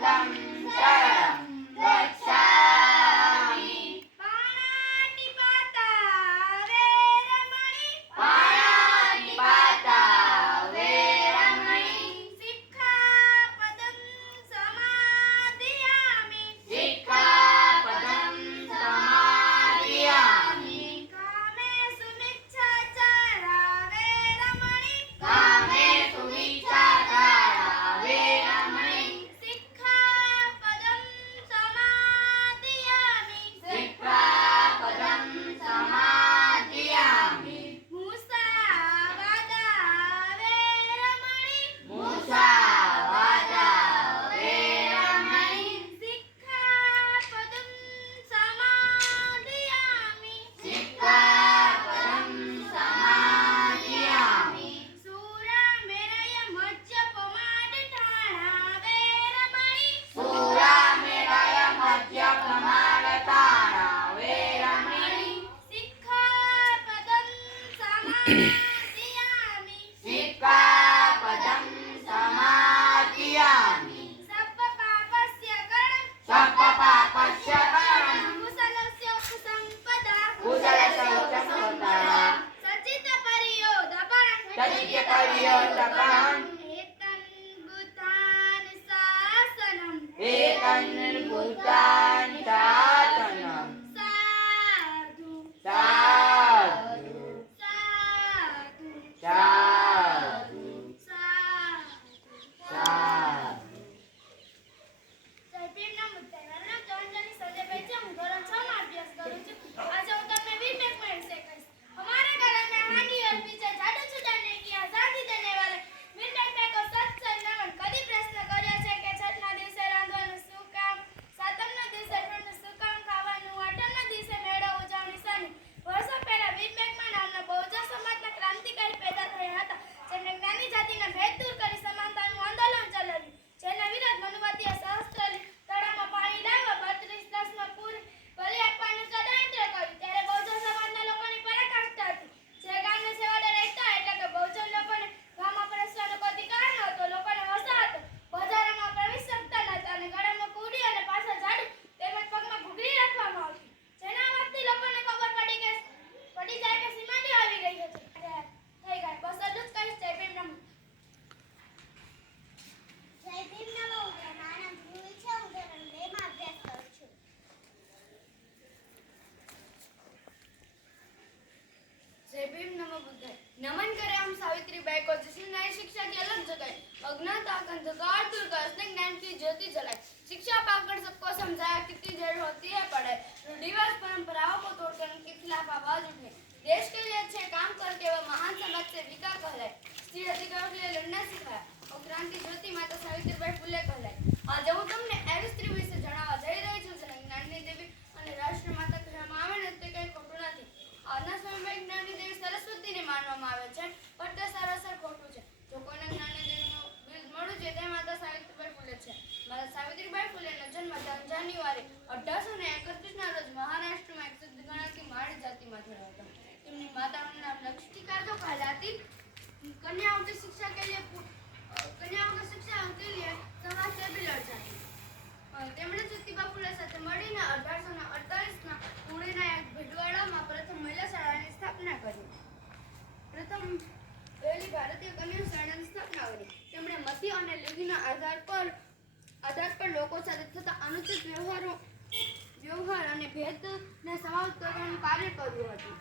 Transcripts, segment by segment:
शान्तं शरणं गच्छामि। पाणातिपाता वेरमणि सिक्खापदं समादयामि। सिक्खापदं समादयामि। कामेषु मिच्छाचारा वेरमणि कामेषु मिच्छाचारा वेरमणि सिक्खापदं समादयामि। सिक्खापदं समादयामि। मुसावादा वेरमणि मुसावादा वेरमणि सिक्खापदं समादयामि। सिक्खापदं समादयामि। सूरामेरय मज्जपमादठाणा वेरमणि सूरामेरय मज्जपमादठाणा वेरमणि सिक्खापदं समादयामि। सिक्खापदं समादयामि। सप्पपापस्य करणं सप्पपापस्य करणं कुशलस्य उपसम्पदा कुशलस्य सचितपर्योदपणं सचितपर्योदपणम् एतन्भूतानि शासनम् एतन्भूतानि शासनम् साधु साधु साधु साधु साधु साधु। જય ભીમના મુદ્દે મારું નામ ચંદ્રની સજયભાઈ છે. હું ધોરણ 6 માં અભ્યાસ કરું છું. આજે હું તમને વીરબેગમાં વિશે કહીશ. हमारे घर में हानि और पीछे झाड़ू छुटाने की आजादी देने वाले वीरबेग को सत नमन. कभी प्रश्न કર્યો છે કે છઠના દિવસે રાંધવાનું શું કામ, સાતમના દિવસે ઠંડુ શું કામ ખાવાનું, આઠમના દિવસે મેળો ઉજવણી શાની. વર્ષો પહેલા વીરબેગમાં નામના બહુજન સમાજના ક્રાંતિકારી પેદા થયા હતા, જેમણે જ્ઞાની જાતિના ભેદ દૂર કરી સમાનતાનું આંદોલન ચલાવ્યું. જેના વિરોધ મનુવાદીએ સહસ્ત્ર તળાવમાં પાણી લાવવા 32 પૂર બલિ આપવાનું ષડયંત્ર કર્યું. ત્યારે બહુજન સમાજના લોકોની પરાકાષ્ઠા હતી. જે ગામના છેવાડે રહેતા એટલે કે બહુજન લોકોને ગામમાં પ્રવેશવાનો કોઈ અધિકાર ન હતો. લોકોને વસા હતો, બજારોમાં પ્રવેશ શકતા નહોતા અને ગળામાં કુડી અને પાછળ ઝાડુ તેમજ પગમાં ઘૂઘરી રાખવામાં આવતી. જેના અવાજથી લોકોને ખબર પડી જાય કે સીમાડી આવી રહી છે. થઈ ગઈ. બસ એટલું જ કહીશ. જય ભીમ. જય ભીમ. મારું નામ ધ્રુવી છે. હું ધોરણ 2 માં અભ્યાસ કરું છું. जय भीम नमो बुद्धाय। नमन करें हम सावित्रीबाई को जिसने नारी शिक्षा की अलग जगाई, अज्ञानता का अंधकार दूर कर उसने ज्ञान की ज्योति जलाई। शिक्षा पाकर सबको समझाया कितनी जरूर होती है पढ़ाई। रूढ़िवाद परंपराओं को तोड़कर उनके खिलाफ आवाज उठे। देश के लिए अच्छे काम करके वह महान समाज सेविका कहलाए। स्त्री अधिकारों के लिए लड़ना सिखाया और क्रांति ज्योति माता सावित्रीबाई फुले कहलाए। आज હું તમને એવી સ્ત્રી વિશે જણાવવા જઈ રહી છું જેને જ્ઞાનની દેવી અને રાષ્ટ્રમાતા કહેવામાં આવે ને તે કંઈ ખોટું નથી. આજના સમયમાં જ્ઞાનની દેવી સરસ્વતીને માનવામાં આવે છે, પણ તે સરાસર ખોટું છે. જો કોઈને જ્ઞાનની દેવીનું બિરુદ મળ્યું છે તે માતા સાવિત્રીબાઈ ફુલે છે. માતા સાવિત્રીબાઈ ફુલેનો જન્મ 3 જાન્યુઆરી 1831ના રોજ મહારાષ્ટ્રમાં એક શુદ્ધ ગણાતી માળી જાતિમાં થયો હતો. તેમની માતાનું નામ લક્ષ્મીકા જો कहलाती. कन्याओं की शिक्षा के लिए समाज से भी लड़ जाती. તેમણે જ્યોતિબા ફુલે સાથે મળીને 1848ના પુણેના એક ભીડવાડામાં પ્રથમ મહિલા શાળાની સ્થાપના કરી. પ્રથમ પહેલી ભારતીય કન્યા શાળાની સ્થાપના કરી. તેમણે મતિ અને લિંગના આધાર પર લોકો સાથે થતા અનુચિત વ્યવહાર અને ભેદને સમાપ્ત કરવાનું કાર્ય કર્યું હતું.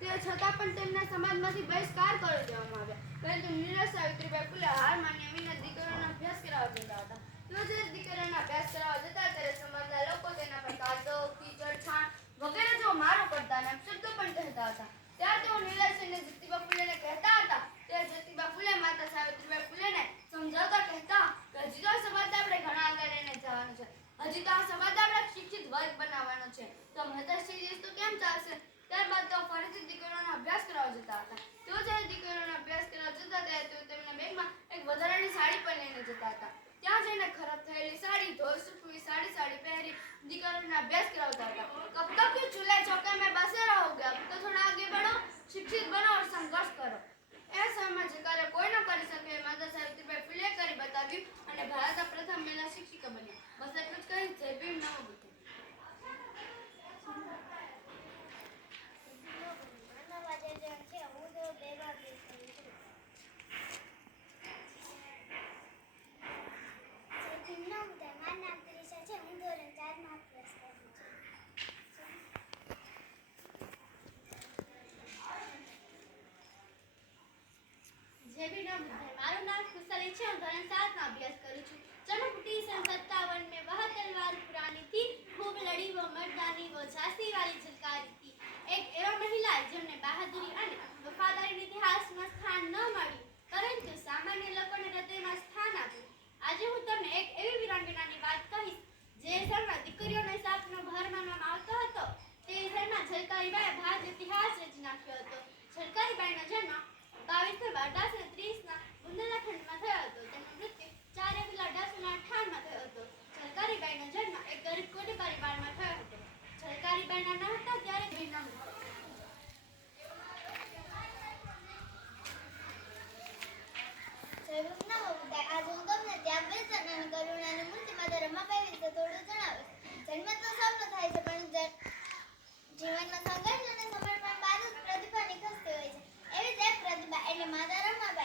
તે છતાં પણ તેમના સમાજમાંથી બહિષ્કાર કરી દેવામાં આવ્યા. પરંતુ નિરાશ સાવિત્રીબાઈ ફુલે હાર માન્યા વિના દીકરીઓનો અભ્યાસ કરાવવા જતા હતા. તેઓ જ્યારે દીકરીઓનો અભ્યાસ કરાવવા જતા ત્યારે સમાજના લોકો તેના પર કાદવ, કીચડ, છાણ વગેરે જેવો મારો કરતા અને શબ્દો પણ કહેતા હતા. ત્યારે તેઓ નિરાશ થઈને જ્યોતિબા ફુલેને કહેતા હતા. ત્યારે જ્યોતિબા ફુલે માતા સાવિત્રીબાઈ ફુલેને સમજાવતા કહેતા કે હજી તો આ સમાજ આપણે ઘણા આગળ લઈને જવાનું છે. હજી તો આ સમાજ આપણે શિક્ષિત વર્ગ બનાવવાનો છે. તો માતાશ્રી તો કેમ ચાલશે? ત્યારબાદ તેઓ ફરીથી દીકરીઓનો અભ્યાસ કરાવવા જતા હતા. તેઓ જ્યારે દીકરીઓનો અભ્યાસ કરાવવા જતા ત્યારે તેઓ તેમના બેગમાં એક વધારાની સાડી પણ લઈને જતા હતા. ત્યાં જઈને ખરાબ થયેલી સાડી ધોઈ સૂકવી સાડી પહેરી દીકરીઓનો અભ્યાસ કરાવતા હતા. कब तक क्यों चूल्हे चौके में बसे रहोगे? अब तो थोड़ा आगे बढ़ो, शिक्षित बनो और संघर्ष करो. ભારતના પ્રથમ મહિલા શિક્ષિકા બન્યા. બસ એટલું જ કહીશ. જય ભીમ, નમો બુદ્ધાય. માનવ આયોજન છે હું તો બેવા કરું છું. જય ભીમ નમો બુદ્ધાય. મારું નામ ત્રિષા છે હું ધોરણ 4 માં અભ્યાસ કરું છું. જય ભીમ, નમો બુદ્ધાય. મારું નામ ખુશાલી છે. હું ધોરણ 7 માં અભ્યાસ કરું છું. जन्म फुटी सन 57 में वह तलवार पुरानी थी, खूब लड़ी वो मर्दानी, वो झांसी वाली झलकारी थी. एक एवं महिला જેમને બહાદુરી અને વફાદારીના ઇતિહાસમાં સ્થાન ન મળ્યું, પરંતુ સામાન્ય લોકોના હૃદયમાં સ્થાન આપ્યું. આજે હું તમને એક એવી વીરાંગનાની વાત કહીશ જે ઘરમાં દીકરીઓને શાપનો ભાર માનવામાં આવતો હતો. તે ઘરમાં ઝલકારીબાઈએ ભાગ ઇતિહાસ રચી નાખ્યો હતો. ઝલકારીબાઈનો જન્મ 22/12/1830ના બુંદેલખંડમાં થયો હતો. તેમનું મૃત્યુ 4/1858માં થયો હતો. ઝલકારીબાઈનો જન્મ એક ગરીબ કોળી પરિવારમાં થયો હતો. ઝલકારીબાઈ નાના હતા ત્યારે ભીમના મૃત્યુ. જય ભીમ નમો બુદ્ધાય. આજે હું તમને ત્યાગ, વ્યસન અને કરુણાની મૂર્તિ માતા રમાબાઈ વિશે થોડું જણાવીશ. જન્મ તો સૌનો થાય છે, પણ જીવનમાં સંઘર્ષ અને સમર્પણ બાદ જ પ્રતિભા નિખરતી હોય છે. એવી જ એક પ્રતિભા એટલે માતા રમાબાઈ.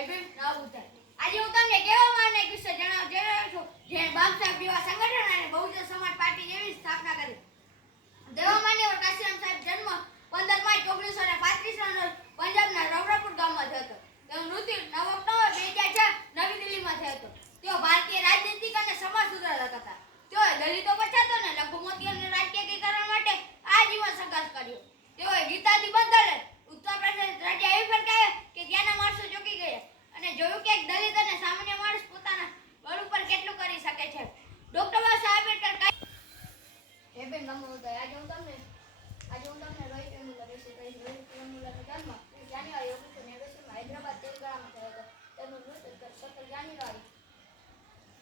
ભાઈ બેન ના ઉતાર. આજે હું તમને કેવા માંગુ કિસ્સો જણાવું છું જે બાપસાહેબ જેવા સંગઠન અને બહુજન સમાજ પાર્ટી જેવી સ્થાપના કરી. દેવામાન્ય કાશીરામ સાહેબ જન્મ 15 માર્ચ 1935 ના રોજ પંજાબના રવરાપુર ગામમાં થયો હતો. તેનું મૃત્યુ 9 ઓક્ટોબર 2006 નવી દિલ્હીમાં થયો હતો. તેઓ ભારતીય રાજનીતિક અને સમાજ સુધારક હતા. તેઓએ દલિતો પછાતો અને લઘુમતીઓને રાજકીયકરણ માટે આજીવન સંઘર્ષ કર્યો. તેઓએ ગીતાથી બંધાયેલ ઉત્તર પ્રદેશ રાજ્ય એવી ફરકાવ્યો કે ત્યાંના માણસો ચોંકી ગયા અને જોયું કે એક દલિત અને સામાન્ય માણસ પોતાના બળ ઉપર કેટલું કરી શકે છે. ડોક્ટર બાબાસાહેબ આંબેડકર હે બેન નમો ઉદય. આજે હું તમને રોહિત વેમુલા વિશે કહીશ. રોહિત વેમુલાનો જન્મ 30 જાન્યુઆરી 1989 હૈદરાબાદ તેલંગાણામાં થયો હતો. તેમનું મૃત્યુ 17 જાન્યુઆરી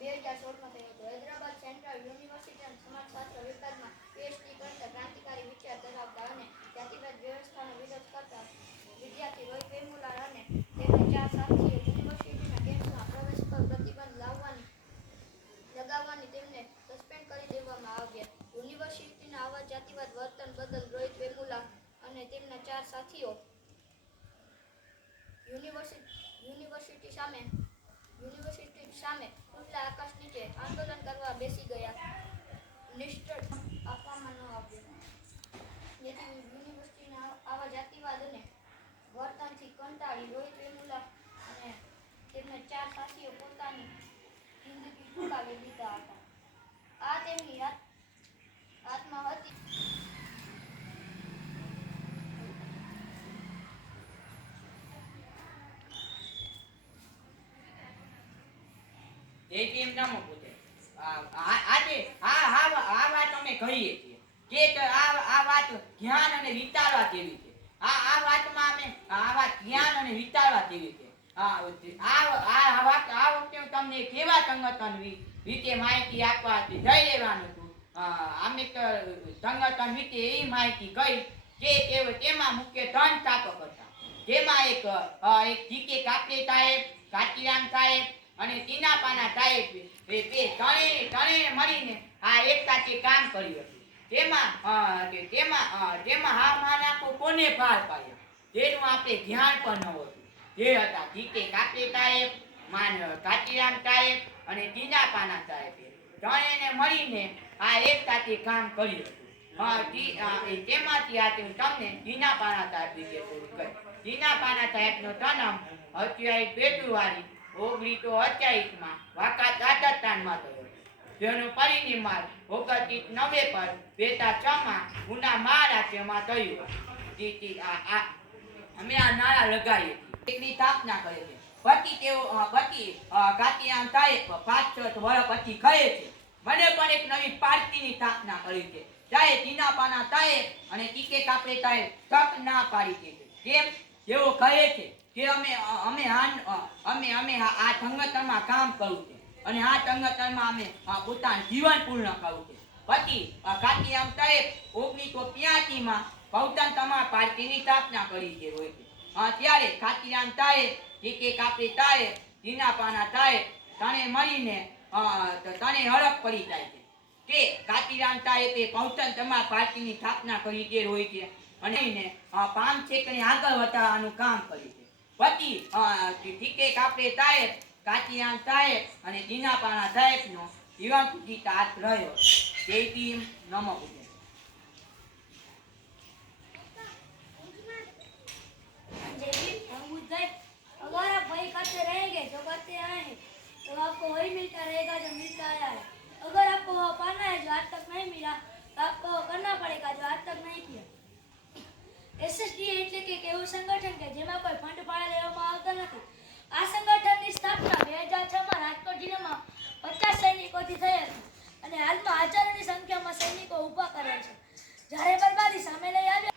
2016માં થયું હતું. હૈદરાબાદ સેન્ટ્રલ યુનિવર્સિટી અને સમાજશાસ્ત્ર વિભાગમાં PhD કરતા ક્રાંતિકારી વિચાર ધરાવતા અને જાતિવાદ વ્યવસ્થાનો વિરોધ કરતા વિદ્યાર્થી રોહિત વેમુલા અને તેમના 4 સાથીઓ યુનિવર્સિટીના કેમ્પસમાં પ્રવેશ પર પ્રતિબંધ લગાવવાની તેમને સસ્પેન્ડ કરી દેવામાં આવ્યા. યુનિવર્સિટીના આવા જાતિવાદ વર્તન બદલ રોહિત વેમુલા અને તેમના 4 સાથીઓ યુનિવર્સિટી સામે ખુલ્લા આકાશ નીચે આંદોલન કરવા બેસી ગયા. નિષ્ઠળ આપવામાં ન આવ્યું. જેથી યુનિવર્સિટીના આવા જાતિવાદ અને વર્તનથી કંટાળી રોહિત વેમુલા અને તેમના 4 સાથીઓ પોતાની જિંદગી ટૂંકાવી દીધા હતા. આ તેમની આત્મહત્યા એ કેમ નામ પૂછે આજે આ વાત અમે કહીએ છીએ કે આ વાત જ્ઞાન અને વિચારવા જેવી છે. આ વાતમાં અમે આ વાત જ્ઞાન અને વિચારવા જેવી છે. આ વખતે હું તમને કેવા સંગઠન વિશે માહિતી આપવા જઈ રહેવાનું છું. અમે સંગઠન વિશે એ માહિતી કહી કે તેમાં મુખ્ય 3 સ્થાપક હતા. જેમાં એક જીકે કાપલે સાહેબ, કાચીરામ સાહેબ અને ટીનાપાના સાહેબ એ ત્રણેય મળીને આ એક સાથે કામ કર્યું હતું. તેમાં હા માનાકો કોને પાર પાડ્યા જેનું આપણે ધ્યાન પણ ન હતું. જે હતા જીકે કાપલે સાહેબ, કાચીરામ સાહેબ અને ટીનાપાના સાહેબ ત્રણેયને મળીને આ એક સાથે કામ કર્યું હતું. તેમાંથી આ તમને ટીનાપાના સાહેબ વિશે થોડું કહી. ટીનાપાના સાહેબનો જન્મ 28 ફેબ્રુઆરી 1928 વાંકા રાજસ્થાનમાં થયો. જેનું પરિનિર્માણ 29 નવેમ્બર 2006 ઉના મહારાષ્ટ્રમાં થયું. અમે આ નારા લગાવીએ છીએ. સ્થાપના કરે છે. પછી કાચીરામ સાહેબ 5-6 વર્ષ પછી કહે છે મને પણ એક નવી પાર્ટીની સ્થાપના કરી છે. ચાહે ટીનાપાના સાહેબ અને ટીકે કાપલે સાહેબ તક ના પાડી છે. કેમ તેઓ કહે છે કે અમે આ સંગઠનમાં કામ કરવું છે અને આ સંગઠનમાં અમે પોતાનું જીવન પૂર્ણ કરવું છે. પછી કાચીરામ સાહેબ 1985 બહુજન સમાજ પાર્ટીની સ્થાપના કરી છે. ત્યારે કાચીરામ સાહેબ, જીકે કાપલે સાહેબ, ટીનાપાના સાહેબ ત્રણે મળીને ત્રણે હડપ પડી જાય છે કે કાચીરામ સાહેબે બહુજન સમાજ પાર્ટીની સ્થાપના કરી છે હોય છે અને 5 સેકન્ડ આગળ વધારવાનું કામ કર્યું છે. પછી જીકે કાપલે સાહેબ, કાચીરામ સાહેબ અને ટીનાપાના સાહેબનો જીવન સુધી સાથ રહ્યો. જય ભીમ, નમો બુદ્ધાય. अगर आप वही करते रहेंगे जो करते आए हैं तो आपको वही मिलता रहेगा जो मिलता आया है. अगर आपको वो पाना है जो आज तक नहीं मिला तो आपको वो करना पड़ेगा जो आज तक नहीं किया. SSDA એટલે કે એવું સંગઠન કે જેમાં કોઈ ફંડ ફાળા લેવામાં આવતા નથી. આ સંગઠનની સ્થાપના 2006માં રાજકોટ જિલ્લામાં 50 સૈનિકોથી થઈ હતી અને હાલમાં હજારોની સંખ્યામાં સૈનિકો ઊભા કરેલ છે. જ્યારે બરબાદી સામે લઈ આવ્યા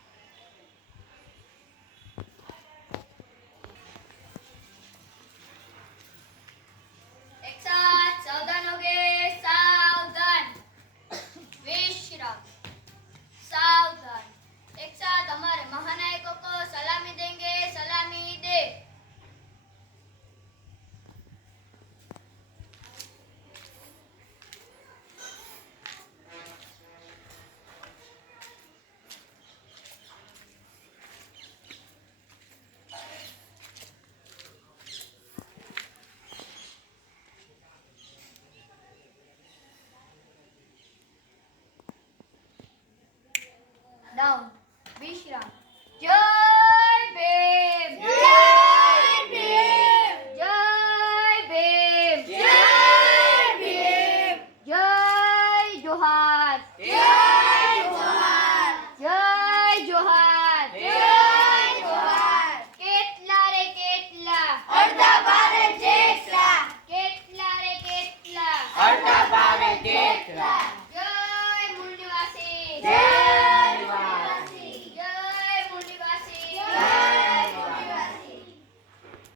શ્રી રામ. જય ભીમ. જય ભીમ. જય જોહાર. જય જોહાર. કેટલા રે કેટલા. કેટલા રે કેટલા. અડધા ભાવે જેટલા